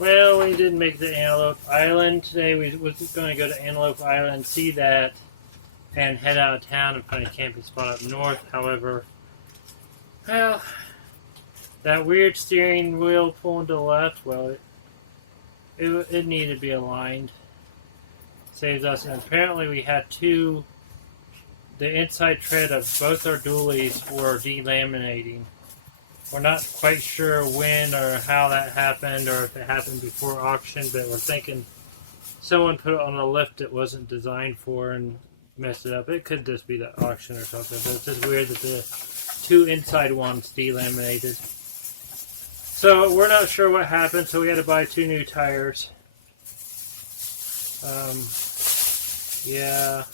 Well, we didn't make the Antelope Island today. We was going to go to Antelope Island, see that, and head out of town and find a camping spot up north. However, well, that weird steering wheel pulling to the left, well, it needed to be aligned. Saves us, and apparently we had the inside tread of both our dualies were delaminating. We're not quite sure when or how that happened, or if it happened before auction, but we're thinking someone put it on a lift it wasn't designed for and messed it up. It could just be the auction or something, but it's just weird that the two inside ones delaminated. So we're not sure what happened, so we had to buy 2 new tires. Yeah,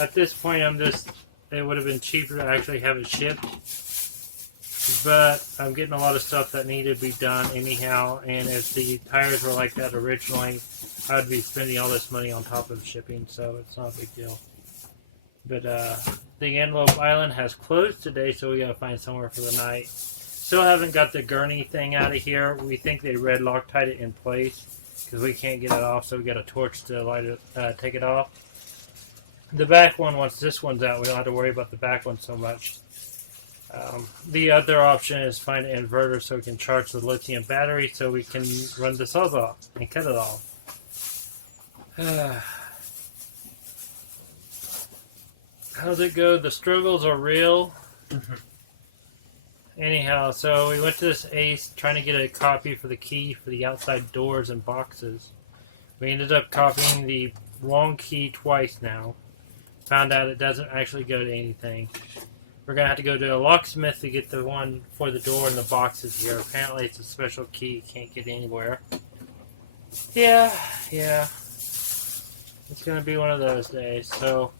at this point it would have been cheaper to actually have it shipped. But I'm getting a lot of stuff that needed to be done anyhow, and if the tires were like that originally, I would be spending all this money on top of shipping, so it's not a big deal. But the Antelope Island has closed today, so we gotta find somewhere for the night. Still haven't got the gurney thing out of here. We think they red Loctite it in place because we can't get it off, so we got a torch to light it, take it off. The back one, once this one's out, we don't have to worry about the back one so much. The other option is find an inverter so we can charge the lithium battery so we can run the saws off and cut it off. How's it go? The struggles are real. Anyhow, so we went to this Ace trying to get a copy for the key for the outside doors and boxes. We ended up copying the wrong key twice now. Found out it doesn't actually go to anything. We're going to have to go to a locksmith to get the one for the door and the boxes here. Apparently it's a special key you can't get anywhere. Yeah. It's going to be one of those days. So,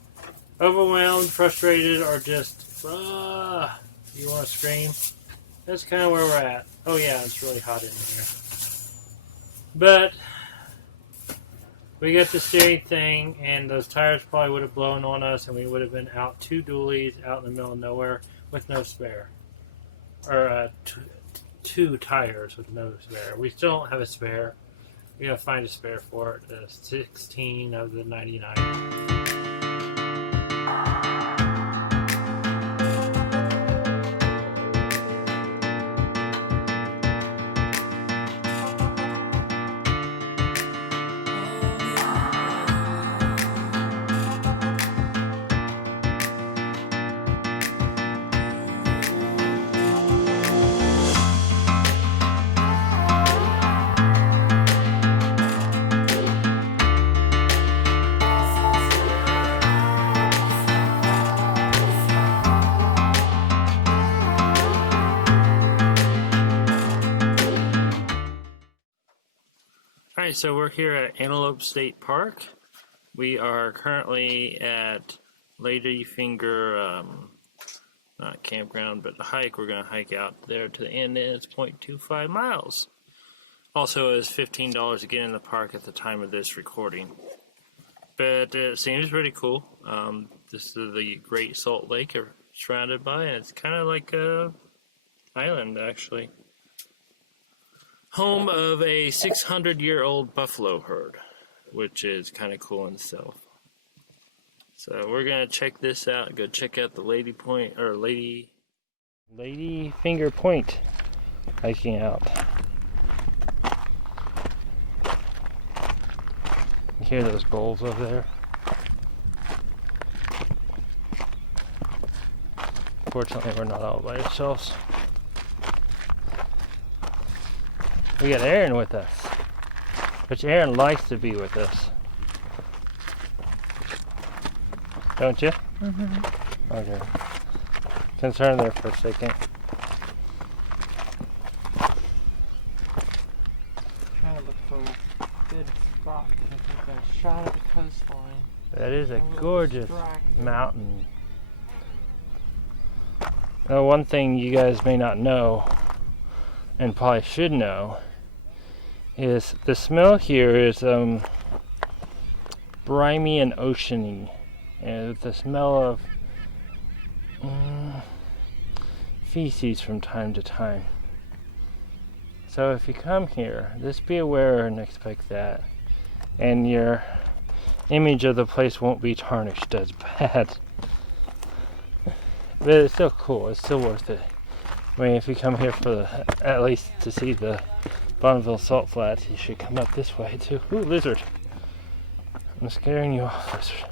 overwhelmed, frustrated, or just, you want to scream? That's kind of where we're at. Oh yeah, it's really hot in here. But we got the steering thing, and those tires probably would have blown on us, and we would have been out 2 dualies out in the middle of nowhere with no spare. Or 2 tires with no spare. We still don't have a spare. We gotta find a spare for it. 16 of the 99. Alright, so we're here at Antelope State Park. We are currently at Ladyfinger, not campground, but the hike. We're going to hike out there to the end, and it's 0.25 miles. Also, it's $15 to get in the park at the time of this recording. But it seems pretty cool. This is the Great Salt Lake surrounded by, and it's kind of like an island, actually. Home of a 600-year-old buffalo herd, which is kind of cool in itself. So we're gonna check this out. Go check out the Ladyfinger Point hiking out. You hear those gulls over there? Fortunately, we're not all by ourselves. We got Aaron with us, which Aaron likes to be with us. Don't you? Mm-hmm. Okay. Concerned there for a second. Trying to look for a good spot to take a shot of the coastline. That is a gorgeous mountain. Now, one thing you guys may not know, and probably should know, is the smell here is briny and oceany, and the smell of feces from time to time. So if you come here, just be aware and expect that. And your image of the place won't be tarnished as bad. But it's still cool. It's still worth it. I mean, if you come here for at least to see the Bonneville salt flats, you should come up this way too. Ooh, lizard. I'm scaring you off, lizard.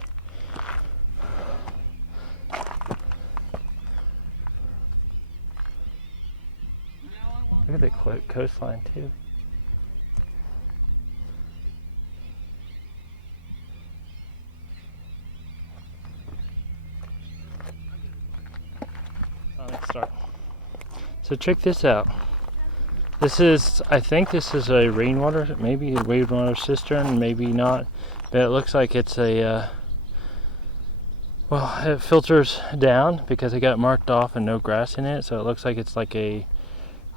Look at the coastline too. Sonic start. So check this out. I think this is a rainwater, maybe a rainwater cistern, maybe not. But it looks like it's a, well, it filters down because it got marked off and no grass in it. So it looks like it's like a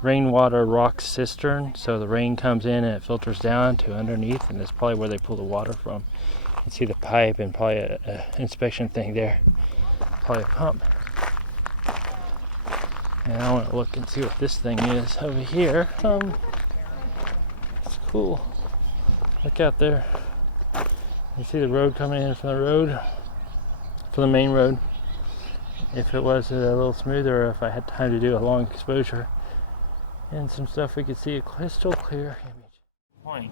rainwater rock cistern. So the rain comes in and it filters down to underneath, and that's probably where they pull the water from. You can see the pipe and probably an inspection thing there. Probably a pump. And I want to look and see what this thing is over here. It's cool. Look out there. You see the road coming in from the main road. If it was a little smoother, or if I had time to do a long exposure and some stuff, we could see a crystal clear image. Point.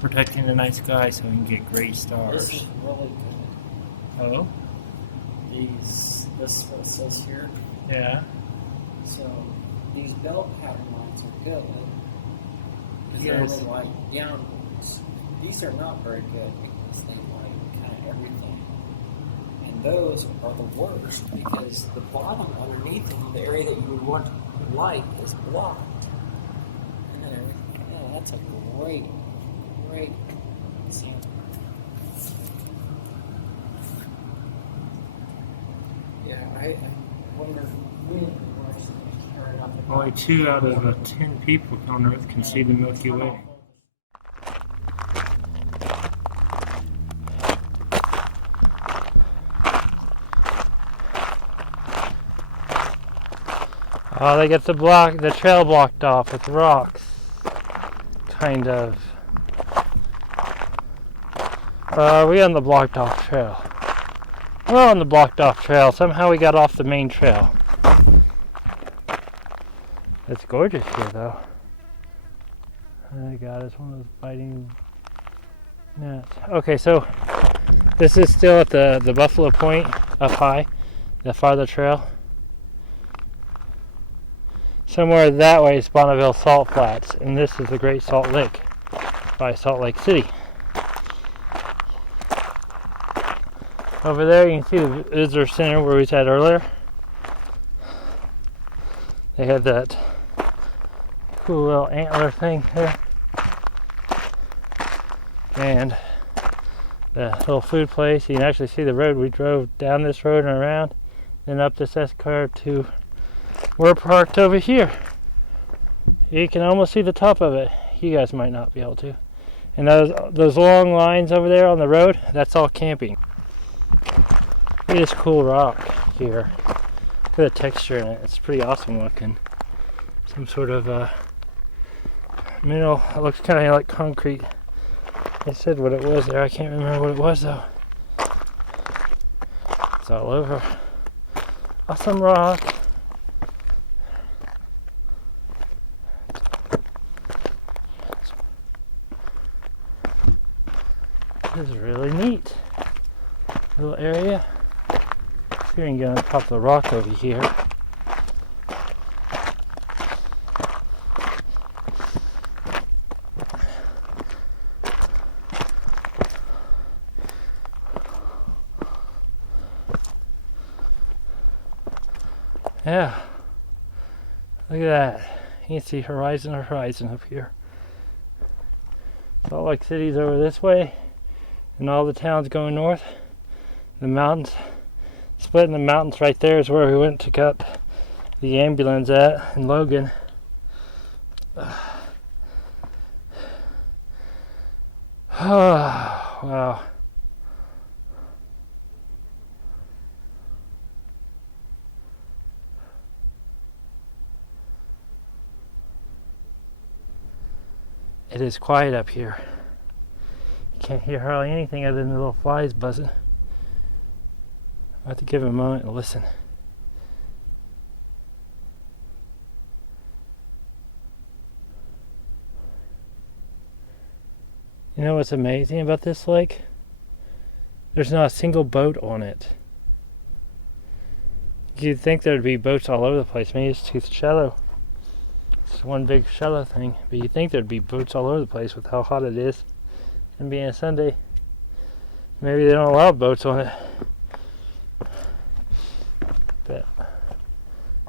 Protecting the night sky so we can get great stars. This is really good. Oh? This what it says here. Yeah. So these belt pattern lines are good. Yes. Really like downwards. These are not very good because they like kind of everything. And those are the worst because the bottom underneath them, the area that you would want light, is blocked. And then everything. Yeah, that's a great example. Yeah, I wonder really why she carried on the Only 2 out of 10 people on Earth can see the Milky Way. Oh, they get the trail blocked off with rocks. Kind of. Are we on the blocked off trail? We're on the blocked off trail. Somehow we got off the main trail. It's gorgeous here though. Oh my god, it's one of those biting gnats. Okay, so this is still at the Buffalo Point up high, the farther trail. Somewhere that way is Bonneville Salt Flats, and this is the Great Salt Lake by Salt Lake City. Over there you can see the visitor center where we was at earlier. They had that cool little antler thing there. And the little food place. You can actually see the road. We drove down this road and around, then up this S-curve to we're parked over here. You can almost see the top of it. You guys might not be able to. And those long lines over there on the road, that's all camping. Look at this cool rock here. Look at the texture in it. It's pretty awesome looking. Some sort of mineral. It looks kind of like concrete. They said what it was there. I can't remember what it was though. It's all over. Awesome rock. This is really neat. Little area. See if we can get on top of the rock over here. Yeah. Look at that. You can see horizon up here. Salt Lake City's over this way, and all the towns going north. The mountains, split in the mountains right there is where we went to get the ambulance at in Logan. Wow. It is quiet up here. You can't hear hardly anything other than the little flies buzzing. I have to give it a moment and listen. You know what's amazing about this lake? There's not a single boat on it. You'd think there'd be boats all over the place. Maybe it's too shallow. It's one big shallow thing. But you'd think there'd be boats all over the place with how hot it is. And being a Sunday, maybe they don't allow boats on it. But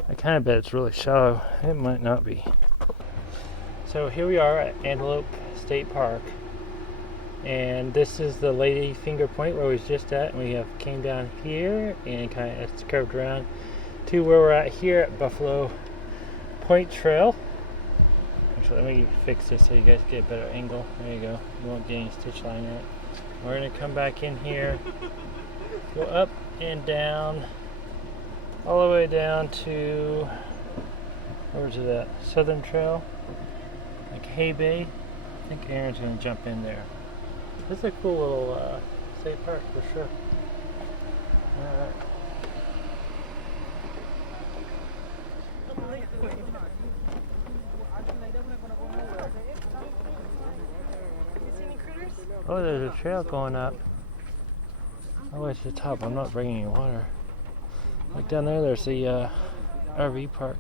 I kind of bet it's really shallow. It might not be. So here we are at Antelope State Park. And this is the Lady Finger Point where we was just at, and we have came down here and kind of it's curved around to where we're at here at Buffalo Point Trail. Actually, let me fix this so you guys get a better angle. There you go. You won't get any stitch line in it. We're gonna come back in here, go up and down, all the way down to where's it at? Southern Trail, like Hay Bay. I think Aaron's gonna jump in there. This is a cool little state park for sure. Alright. Oh, there's a trail going up. Oh, it's the top. I'm not bringing any water. Like down there, there's the RV park.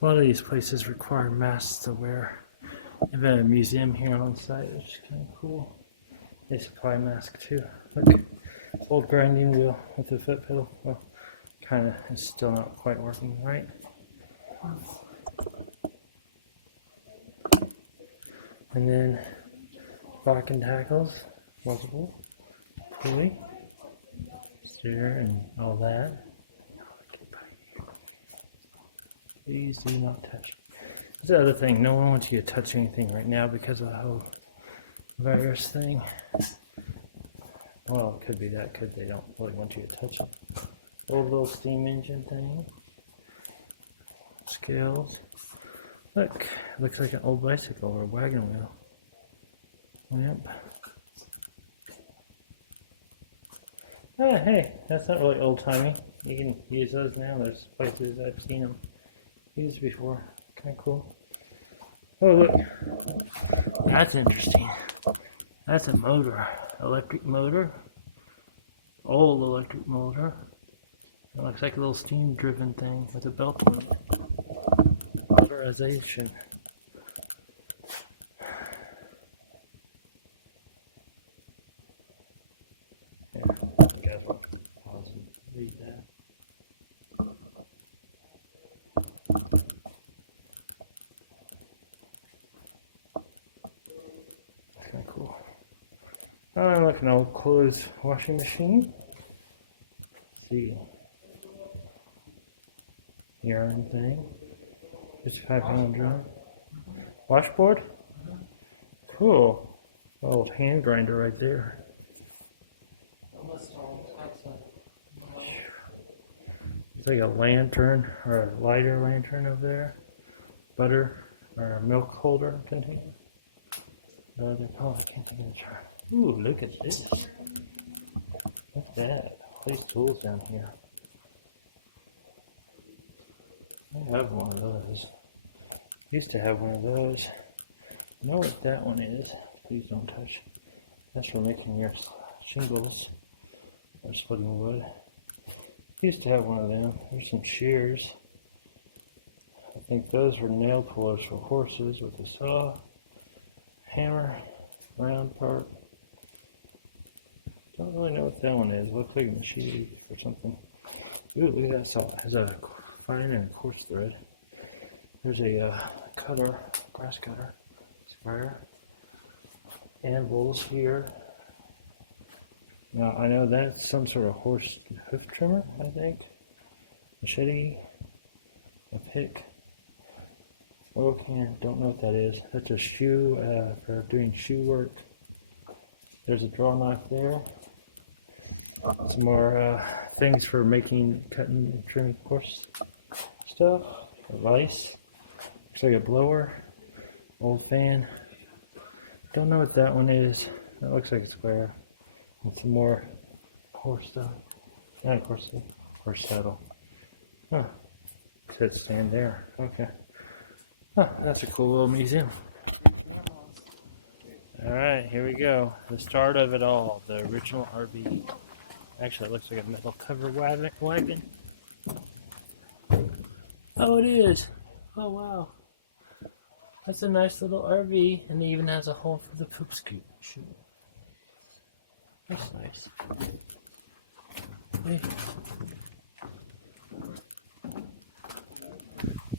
A lot of these places require masks to wear. They've got a museum here on site, which is kind of cool. They supply masks too. Look, old grinding wheel with the foot pedal. Well, kind of is still not quite working right. And then block and tackles, multiple, pulley, steer, and all that. Please do not touch. That's the other thing. No one wants you to touch anything right now because of the whole virus thing. Well, it could be that because they don't really want you to touch it. Old little steam engine thing. Scales. Look, looks like an old bicycle or a wagon wheel. Yep. Oh, hey, that's not really old timey. You can use those now. There's places I've seen them used before. Kind of cool. Oh, look. That's interesting. That's a motor. Electric motor. Old electric motor. It looks like a little steam driven thing with a belt on it. Motorization. Here, you guys want to pause and read that. That's kind of cool. I like an old clothes washing machine. Let's see. Yarn thing. Just 5 drum. Washboard? Cool. Old hand grinder right there. It's like a lantern or a lighter lantern over there. Butter or a milk holder container. I can't think of the term. Ooh, look at this. What's that? Place tools down here. I have one of those. Used to have one of those. You know what that one is? Please don't touch. That's for making your shingles or splitting wood. Used to have one of them. There's some shears. I think those were nail pullers for horses with a saw, hammer, round part. Don't really know what that one is. Looks like a machine or something. Ooh, look at that saw. It has a fine and coarse thread. There's a cutter, grass cutter, square, anvils here. Now I know that's some sort of horse hoof trimmer, I think. Machete, a pick, oil can, don't know what that is. That's a shoe for doing shoe work. There's a draw knife there. Some more things for making, cutting, and trimming horse stuff. A vise. Looks like a blower. Old fan. Don't know what that one is. That looks like a square. And some more horse stuff. Not horse saddle. Huh. It says stand there. Okay. Huh, that's a cool little museum. Alright, here we go. The start of it all. The original RV. Actually, it looks like a metal cover wagon. Oh, it is. Oh, wow. That's a nice little RV, and it even has a hole for the poop scoop. That's nice. Hey.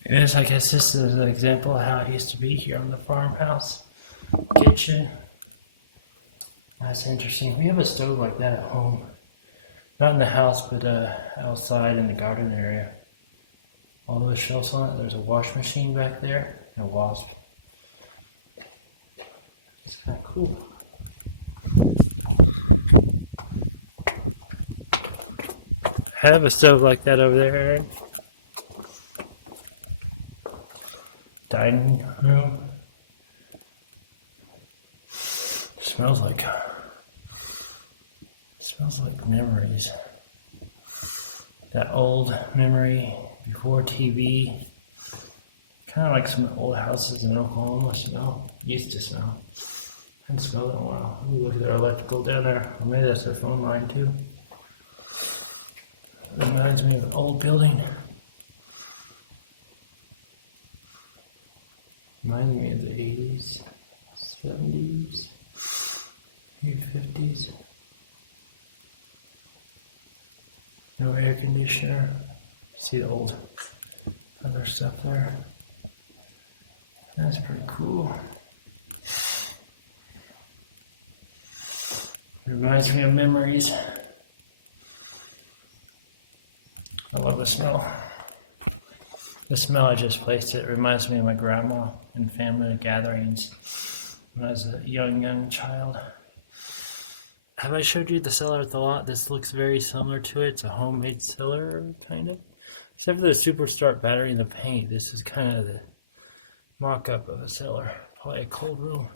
Yes, I guess this is an example of how it used to be here on the farmhouse kitchen. That's interesting. We have a stove like that at home. Not in the house, but outside in the garden area. All those shelves on it. There's a wash machine back there and a wasp. It's kind of cool. I have a stove like that over there, Aaron. Dining room. Smells like memories. That old memory before TV. Kind of like some old houses in Oklahoma used to smell. I haven't smelled it in a while. Let me look at their electrical down there. Or maybe that's their phone line too. It reminds me of an old building. Reminds me of the 80s, 70s, maybe 50s. No air conditioner. See the old other stuff there. That's pretty cool. Reminds me of memories. I love the smell. The smell I just placed it reminds me of my grandma and family gatherings when I was a young child. Have I showed you the cellar at the lot? This looks very similar to it. It's a homemade cellar, kind of. Except for the super start battery and the paint. This is kind of the mock-up of a cellar. Probably a cold room.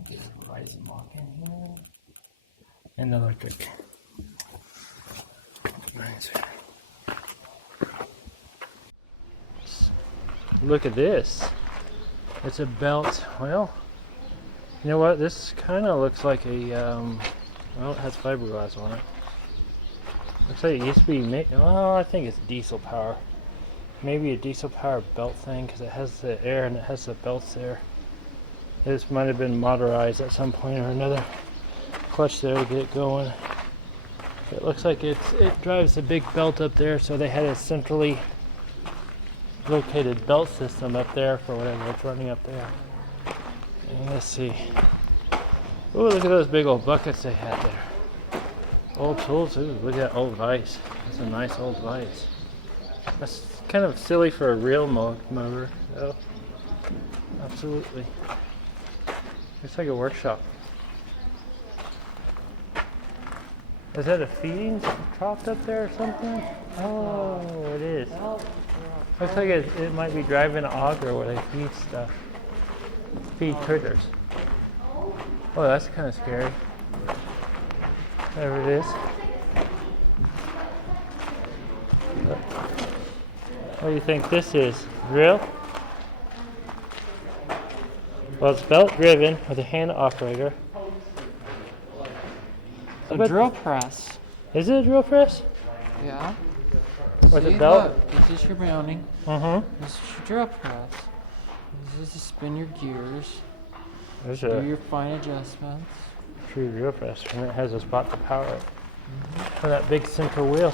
Okay, rise and lock in here. And electric. Nice. Look at this. It's a belt. Well, you know what? This kind of looks like a, well, it has fiberglass on it. Looks like it used to be, well, I think it's diesel power. Maybe a diesel power belt thing because it has the air and it has the belts there. This might have been motorized at some point or another. Clutch there to get it going. It looks like it drives a big belt up there, so they had a centrally located belt system up there for whatever it's running up there. And let's see. Oh, look at those big old buckets they had there. Old tools. Ooh, look at that old vise. That's a nice old vise. That's kind of silly for a real motor, though. Absolutely. Looks like a workshop. Is that a feeding trough up there or something? Oh, it is. Looks like it might be driving an auger where they feed stuff. Feed critters. Oh, that's kind of scary. Whatever it is. What do you think this is? Drill? Well, it's belt driven with a hand operator. A drill press. Is it a drill press? Yeah. With See, a belt? look, this is your mounting. This is your drill press. This is to spin your gears. There's Do a your fine adjustments. true drill press, and it has a spot to power it. For that big central wheel.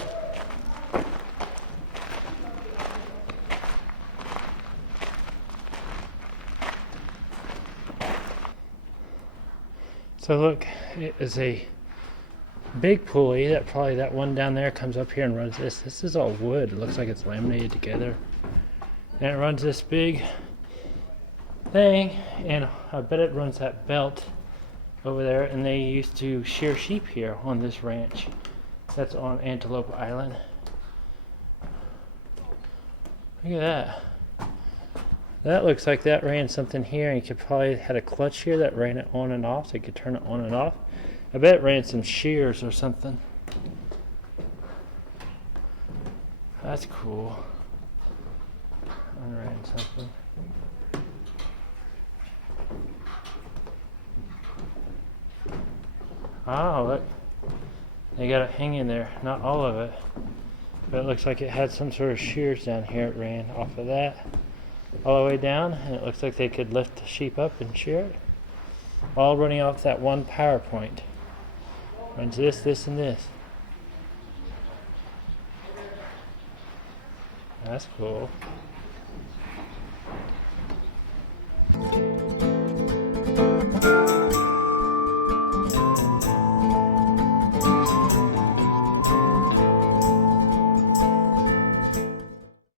So look, it is a big pulley. That one down there comes up here and runs this. This is all wood. It looks like it's laminated together. And it runs this big thing, and I bet it runs that belt over there, and they used to shear sheep here on this ranch that's on Antelope Island. Look at that. That looks like that ran something here, and you could probably had a clutch here that ran it on and off, so you could turn it on and off. I bet it ran some shears or something. That's cool. I ran something. Oh, look. They got it hanging there. Not all of it. But it looks like it had some sort of shears down here. It ran off of that all the way down. And it looks like they could lift the sheep up and shear it. All running off that one power point. Runs this, this, and this. That's cool.